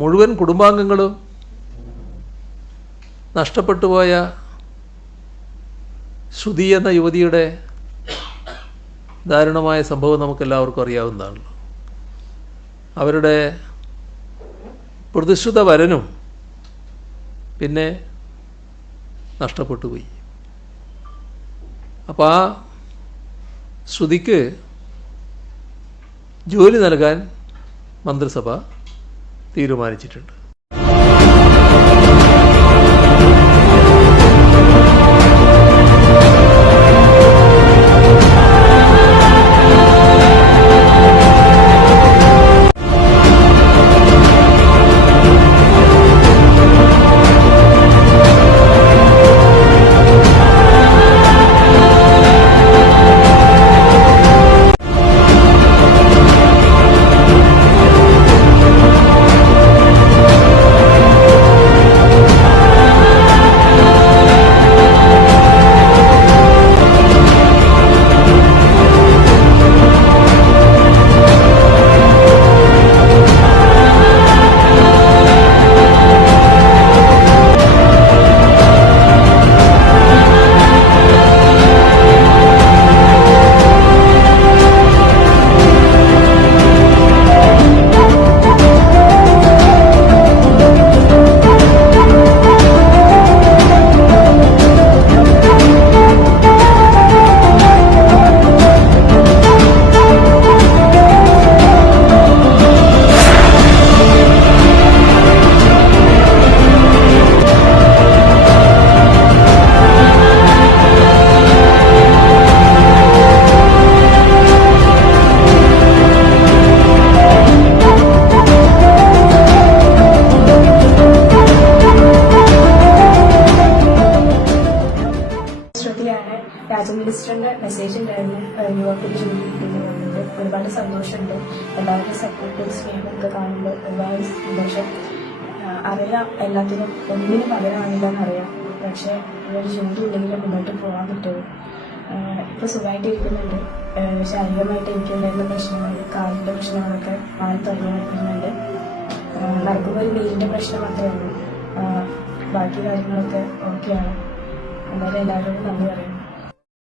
മുഴുവൻ കുടുംബാംഗങ്ങളും നഷ്ടപ്പെട്ടു പോയ ശ്രുതി എന്ന യുവതിയുടെ ദാരുണമായ സംഭവം നമുക്കെല്ലാവർക്കും അറിയാവുന്നതാണല്ലോ അവരുടെ പ്രതിശ്രുത വരനും പിന്നെ നഷ്ടപ്പെട്ടു പോയി അപ്പോൾ ആ ശ്രുതിക്ക് ജോലി നൽകാൻ മന്ത്രിസഭ തീരുമാനിച്ചിട്ടുണ്ട്. രാജൻ മിനിസ്റ്ററിന്റെ മെസ്സേജ് ഉണ്ടായിരുന്നു. യുവാക്കൾ ജോലി കിട്ടുന്നത് ഒരുപാട് സന്തോഷമുണ്ട്. എല്ലാവരുടെ സപ്പോർട്ടും സ്നേഹമൊക്കെ കാണുമ്പോൾ ഒരുപാട് സന്തോഷം. അറിയാം എല്ലാത്തിനും ഒന്നിനും പകരമാണില്ലെന്ന് അറിയാം പക്ഷേ ഒരു ജോലി ഉണ്ടെങ്കിലും മുന്നോട്ട് പോകാൻ പറ്റുള്ളൂ. ഇപ്പോൾ സുഖമായിട്ട് ഇരിക്കുന്നുണ്ട് ആ, ശാരീരികമായിട്ട് എനിക്കുണ്ടായിരുന്ന പ്രശ്നങ്ങൾ കാലിന്റെ പ്രശ്നങ്ങളൊക്കെ മാറി വരുന്നുണ്ട് നടക്കുമ്പോൾ ഒരു വെയിലിന്റെ പ്രശ്നം മാത്രമേ ഉള്ളൂ. ബാക്കി കാര്യങ്ങളൊക്കെ ഓക്കെയാണ്. എന്തായാലും എല്ലാവരോടും നന്ദി പറയുന്നു.